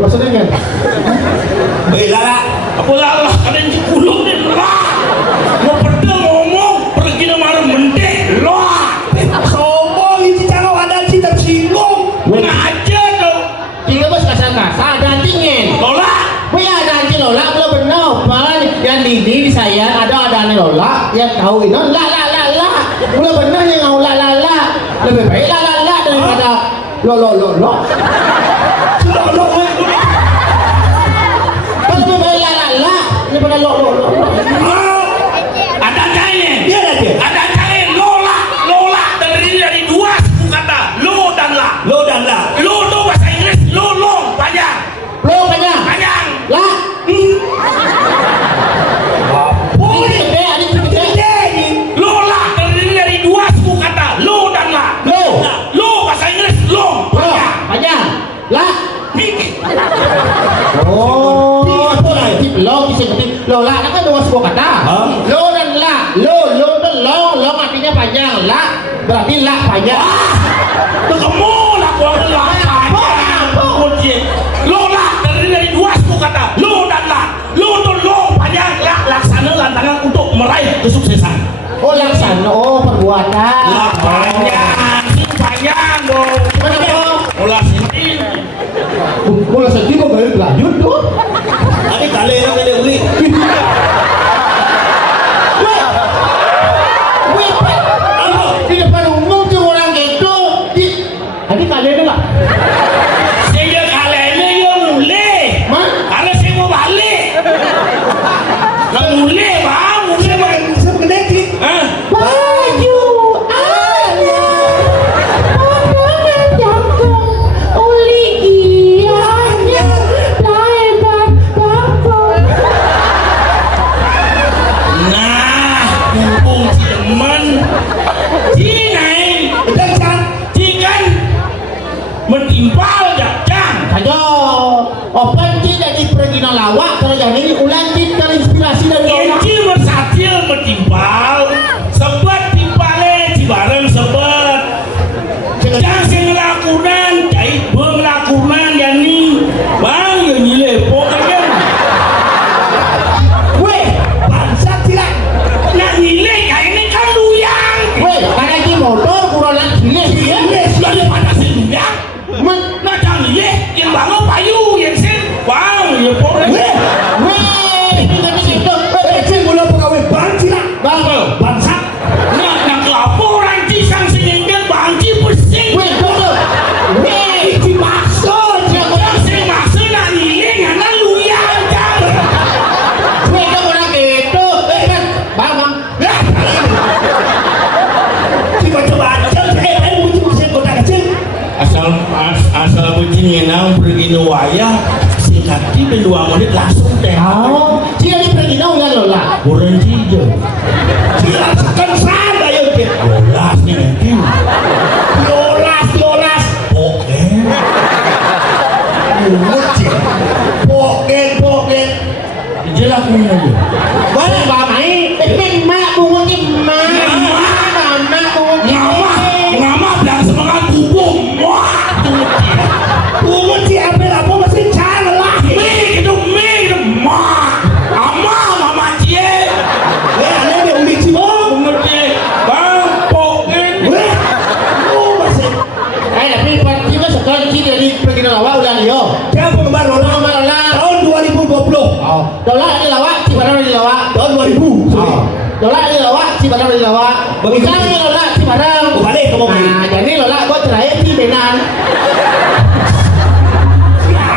maksudnya kan? Lala, apa lala? Kadang si kulung ni lah. Mau pedang ngomong pergi nama mendik lah. Sombong ini cara ada si tersinggung. Ngajar tu. Tinggal bos kasar-kasar dan dingin. Lola. Punya ada anti Lola belum benar. Malah yang di saya ada anti Lola yang tahu itu la. Belum benar yang ngau la. Lebih baik la daripada lo. Lebih baik la daripada lo. Ada cahaya. Dia ada dia. Ada cahaya Lola terdiri dari dua suku kata lo dan la. Lo dan la. Lo tu bahasa Inggeris lo panjang. Lo panjang. La. Lola terdiri dari dua suku kata lo dan la. Lo bahasa Inggris lo Panjang. La. Lo bisa ketik lo la kan dua suku kata. Lo dan la. Lo dan long artinya panjang. La berarti la panjang. Kamu lah gua la panjang. Lola terdiri dari dua suku kata lo dan la. Lo tu lo panjang, la laksana lantangan untuk meraih kesuksesan. Oh laksana, perbuatan. La panjang dong. Kenapa? Mula sini. Mula sedih kok gaya lanjut tuh. Ada kali yang ada uli. Di depan umum tuh orang gitu. Tadi kalian enggak? Saya kalian yang mulai. Karena saya mau balik. Lah mulai bang, mulai bang. Bisa mengenai. Baju ayah potongan jangkung uli ianya lebar bangkong. Nah, mumpung si teman si naik si kan mentimpal jang. Ayo, open jadi pergi lawak kalau yang ini ulang terinspirasi dari orang. Inci bersatil mentimpal sebat timpale si bareng sebat. Yang sing ngelakunan jahit ngelakunan yang ni bang yang nyilepok kan. Weh, bangsa tidak. Nak nilai kayak ini kan luyang. Weh, karena ini motor kurang gile ya. Sudah daripada si luyang. Nak jangan nilai yang bangun payu yang sen bang ya pokoknya. Weh, itu Cik mula pegawai bank tidak. Bangsa. Nak kelaporan cisang sininggal bangki pusing. weh, betul. Weh, Isi maksud yang sing maksud nak nilai ngana luyang jangan. weh kan orang gitu. Kan, bang. Coba aja. Muncul kota kecil. Asal bucin ngenang pergi wayah singkat di berdua menit langsung teh. Oh, dia di pergi dong ya Lola. Kurang hijau. Kan sana ya dia. Jelas nih nanti. Yolas. Oke. Poket. Jelas nih aja. Boleh bamai, mak bungut mak. Mama bungut Ngama bilang semangat kubung. Wah, Bungut si apa masih cara lah. mie gitu, mama cie. Ada dia uli cimo. Mengerti, bang, pokin. Masih. tapi juga sekarang dia di pergi lawak udah dia. Siapa kembar Lola? Tahun 2020. Oh, Lola di lawak, si Badar di lawak. Tahun 2000. Lola di lawak, si Badar di lawak. Misalnya Lola si Badar. Balik ke mobil. Nah, jadi Lola gua terakhir di Benan.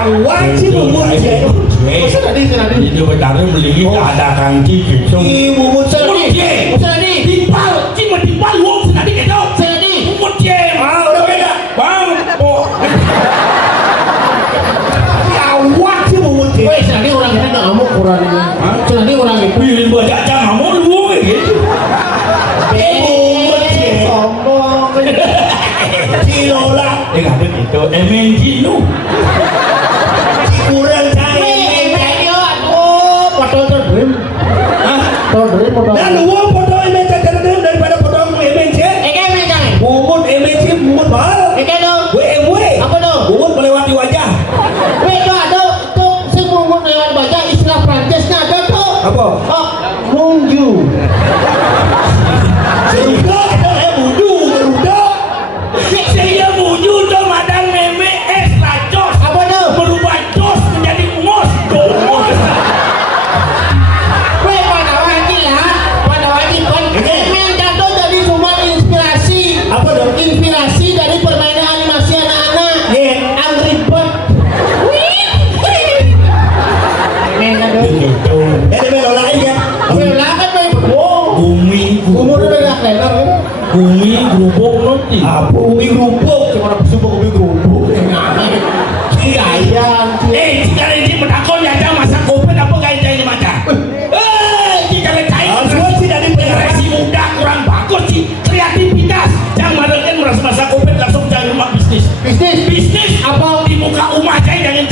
Awak sih bungut dia. Masa tadi tadi. Itu berdarah beli ada kanci gitu. Bungut Cie. Masa tadi. Timpal, cuma timpal uang tadi gitu. Tadi. Umut cie. Udah beda. Bang, oh. Awak sih bungut dia. Weh, tadi orang itu nggak ngamuk kurang ini. Tadi orang itu. Pilih baca jangan mau lu gitu. Bungut dia. Sombong. Si Lola. Ada gitu. MNG lu. Kurang cahaya. Weh, ayo, aduh, foto terdim. Hah? Terdim foto. Dan uang foto MNC daripada foto MNC. Jangan. Bungut MNC bungut baru. Dong. WMW. Apa dong? Bungut melewati wajah. Weh, itu ada. Apa? Oh, mungju. Serudak ada budu, serudak. Saya muju tuh madang meme es lacos. Apa tuh? Berubah jos menjadi mos domos. Weh, pada wajib lah. Pada wajib kan. Main jatuh jadi sumber inspirasi. Apa dong? Inspirasi dari permainan animasi anak-anak. Iya. Angry Bird. Main jatuh. Gitu. Belok lagi ya. Weh, lah kan main. Wow. Bumi Umur udah gak kelihatan kan? bumi gerubuk nanti. Apa umi kerupuk? Cuma orang sumpah umi kerupuk. Sayang. Jika ini menakon ya masa kopet apa kayak ini macam. Jika lecai Semua sih dari generasi muda kurang bagus sih kreativitas. Yang mereka merasa masa kopet langsung cari rumah bisnis. Bisnis Apa? di muka rumah saya jangan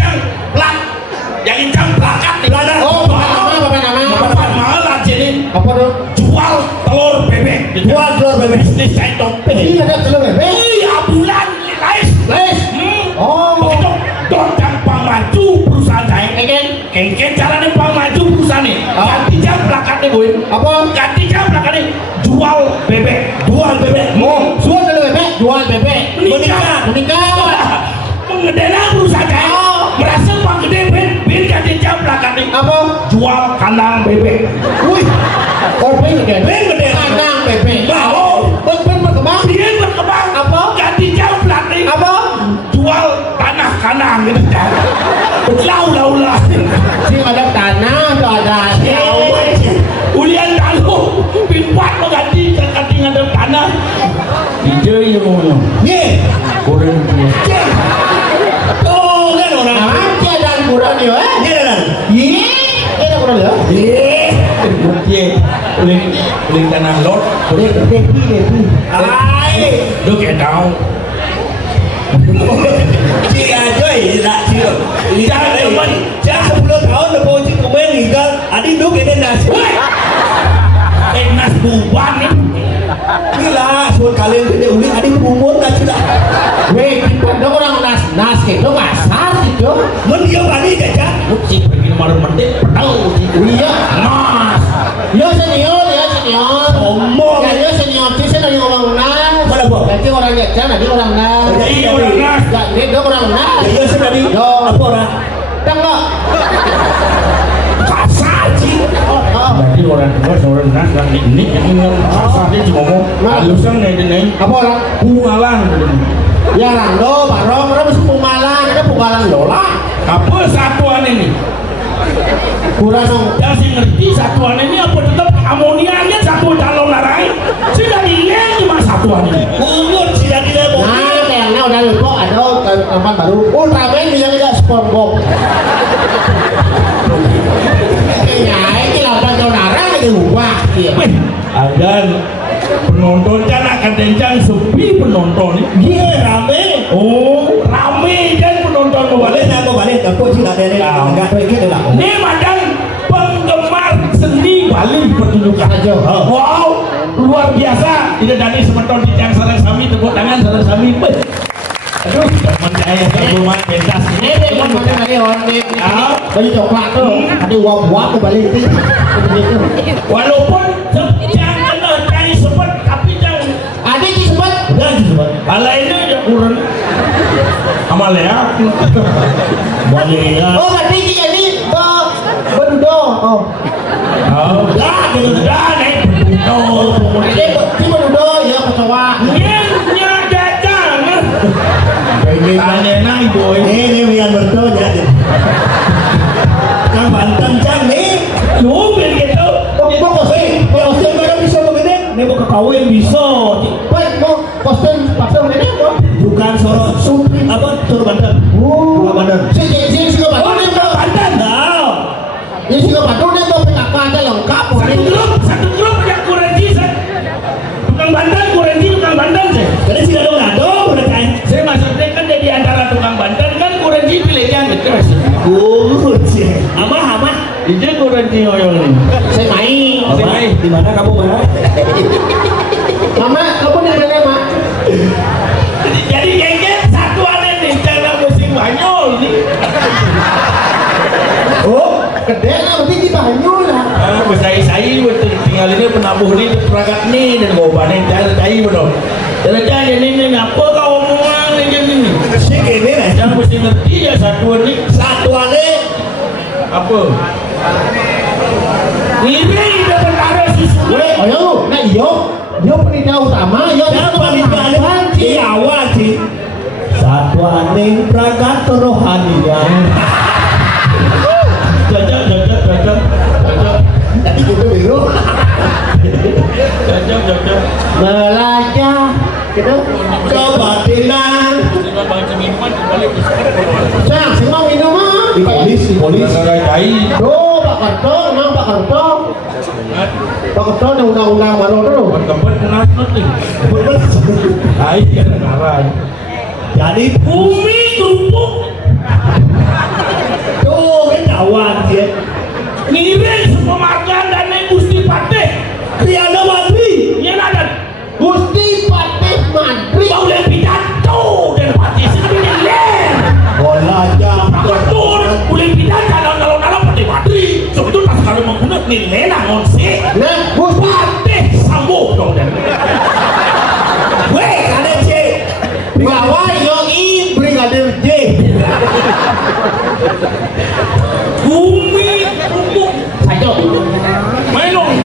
plakat di belakang. Oh, apa nama? Bapak malah jadi Apa tuh? jual telur bebek. Jual telur bebek. Bisnis saya dompet. Ini ada telur bebek. Bulan les. Oh. Begitu dodang pamaju perusahaan saya. Engken caranya pamaju perusahaan ini. Ganti jam plakatnya gue. Apa? Ganti jam plakatnya jual bebek. Oh, jual telur bebek, jual bebek. Menikah. Mengedena perusahaan saya. Merasa pak gede ben ganti jam plakatnya. Apa? Jual kandang bebek. Wih. Kopi gede. Gede. Kandang bebek. Mau. Ben berkembang. Dia berkembang. Apa? Ganti jam plakatnya. Apa? Jual tanah kanang gitu kan. Lau lah. Sing ada tanah, tuh ada. Ulian lalu pimpat mengganti ngadep tanah. Ide yang mau. Ye. Kurang dia. Oh, kan orang. Aja dan kurang yo, Ye dan. Ini, ada kurang yo. Dia uling tanah lot. Deki. Ai. Lu kayak tahu. Si Ajoy tak sih. Jangan teman. Jangan 10 tahun lepas uji komen tinggal. Adi duk ini nasi. Nas buban nih. Gila, suruh kalian gede uling. Adi umur tak sudah. Weh, kita dong orang nas gitu kasar gitu. Men dia berani gajah. Uci pergi nomor mendek pedal. Iya. Nas. Yo senior. Omong. Ya yo senior sih saya dari orang nas. Mana bu? Nanti orang jajan, nanti orang nas. Iya orang nas. Jadi dong orang nas. Ya sudah di. Yo. Apa orang? Tengok. Kasar sih. Oh. Jadi orang tua seorang nas dan ini yang kasar dia cuma ngomong halusan nih. Apa orang? Bungalan. Ya Rando, Barong, orang masuk Pumalan, ada Pumalan Lola. Apa satuan ini? Kurang dong. Yang saya ngerti satuan ini apa tetap amonianya satu calon larai. Sudah ingin cuma satuan ini. Umur sudah tidak mau. Nah, kayaknya udah lupa ada tempat baru. Ultraman yang tidak SpongeBob. Ya, ini lah tahun orang itu ubah. Wih, agan penontonnya nak kencang sepi penonton ini. Dia rame. Oh, rame kan penonton Balik balik. nak balik. Tapi sudah ada ni. Enggak tahu ini lah. Ini madang penggemar seni Bali pertunjukan. Aja. Wow, luar biasa. Tidak dari semeton di tiang sarang sami tepuk tangan sarang sami. Aduh, teman saya rumah pentas Ini deh yang macam tadi orang ni. Ah. Baju coklat tu, ada uap-uap tu balik tu. Walaupun jangan cari sepet tapi jangan Ada di sempat. Dah sebab. kalau ini ya kurang amal ya boleh ya Oh, berarti dia ni berdudo. Oh, dah gitu dah nih ini berdudo ya kecoa. nya jajang tanya naik boy Ini yang berdoa. Kang Banten cang ni. lu begitu Kalau saya barang bisa begini, ni mau kawin bisa. Baik, mau posten pasang ini apa? Bukan sorot supri apa tur Banten. Oh, Banten. si Batu ni tu. Banten Tahu. Ini si Batu ni tu PKK ada lengkap. satu grup yang kurangi tukang Banten tukang Banten sih Jadi sih ada udah kan. saya maksudnya kan di antara tukang Banten kan kurangi pilihnya gitu mas Sih. Ama. itu kurangi oyong ini Saya main. Main. Di mana kamu Mak? Mama, kamu di mana, Mak? jadi kayaknya satu aneh nih cara musim banyol nih Oh, Gede lah, berarti di banyu lah. Bersai-sai betul tinggal ini penabuh ini peragat ni dan gobannya cari betul. Jadi ini apa kau omongan ini? Sing kene lah. Yang mesti ngerti ya satuan ni. Satuane Apa? Ini udah perkara susu. Weh, ayo, nah iyo penita utama, iyo dapat dibalik diawasi. Satuane pragat rohanian. Jajak. Tadi gitu biru. Jajak. Belajar, gitu. Kebatilan. Sang, sing mau minum mah. Di polis. Tuh, Pak Karto, nang Pak Karto. Pak Karto ada undang-undang baru tuh. Kebet nasnut nih. Hai kan Jadi bumi tumpuk tuh kan kawan dia. ngiring sepemargan dan Gusti Patih Tiada mati. yang ada Gusti Patih Madrid. kau yang pidato dan Patih sendiri yang Bola jam. betul boleh pidato kalau Patih Madrid sebetulnya kalau menggunakan nilai lah ngonsi Nah, Gusti Patih sambung dong dan Weh, ada cek. Bawa Yoi Brigadir J. bumi tumpuk Sajo.